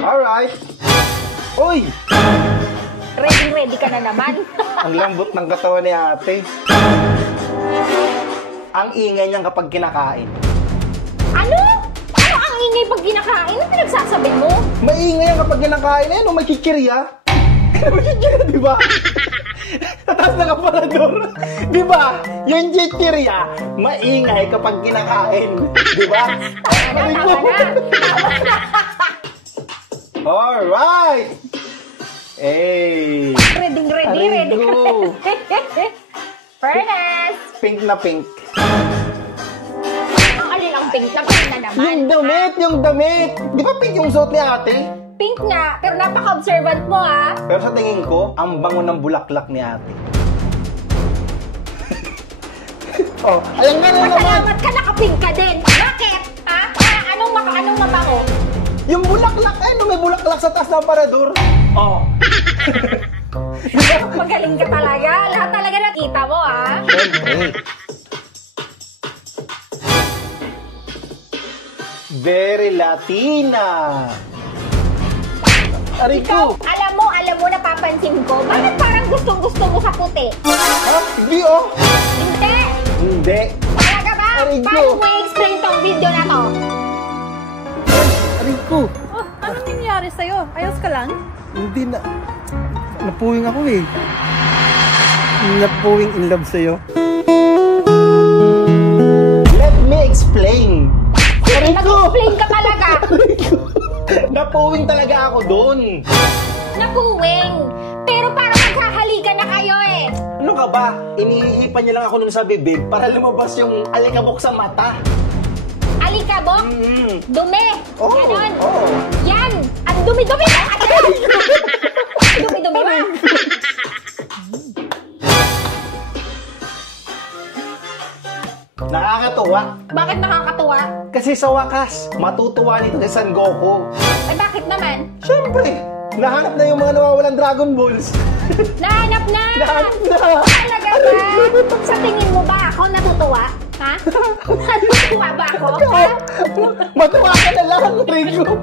Alright. Uy! Ready ka na naman. Ang lambot ng katawan ni ate. Ang ingay niyang kapag kinakain. Ano? Ano ang ingay pag kinakain? Ano pinagsasabi mo? Maingay yan kapag kinakain. Eh, no, may kikirya. May kikirya, di ba? Tatas na kaparador. Di ba? Yung kikirya, maingay kapag kinakain. Di ba? Tama na. Alright! Hey! Ready Arigo. ka. Furnace! Pink na pink. Ang alin ang pink na pink na naman. Yung damit! Di ba pink yung suot ni ate? Pink nga, pero napaka-observant mo ha. Pero sa tingin ko, ang bango ng bulaklak ni ate. Oh, ayan nga na naman! Pasalamat ka, naka-pink ka din. Bakit? Ha? Anong mabango? Yung bulaklak, no, may bulaklak sa taas ng parador. Oh. Magaling ka talaga. Lahat talaga nakita mo ha. Siyempre. Very Latina. Arigo. Alam mo, napapansin ko. Bakit parang gustong-gusto mo sa puti? Ha? Hindi, oh. Hindi. Hindi. Talaga ba? Arigo. Paano mo i-explain tong video na to? Arigo. Oh, anong nangyari sa'yo? Ayos ka lang? Hindi na. Napuwing ako eh. Napuwing in love sa'yo. Let me explain. Mag-explain ka talaga. Napuwing talaga ako doon. Napuwing. Pero parang maghahalikan na kayo eh. Ano ka ba? Inihipan niya lang ako nun sa bibig para lumabas yung alikabok sa mata. Alikabok? Dumi. Oh, Ganon. oh. Yan. Ang dumi-dumi mo. Dumi-dumi mo. Nakakatuwa. Bakit nakakatuwa? Kasi sa wakas, matutuwa nito si Son Goku. Eh bakit naman? Siyempre, nahanap na yung mga nawawalang Dragon Balls. Nahanap na. Nahanap na. Talaga ba? Sa tingin mo ba ako natutuwa? Ha? Natutuwa ba ako? Ha? Matuwa ka na lang, Rico.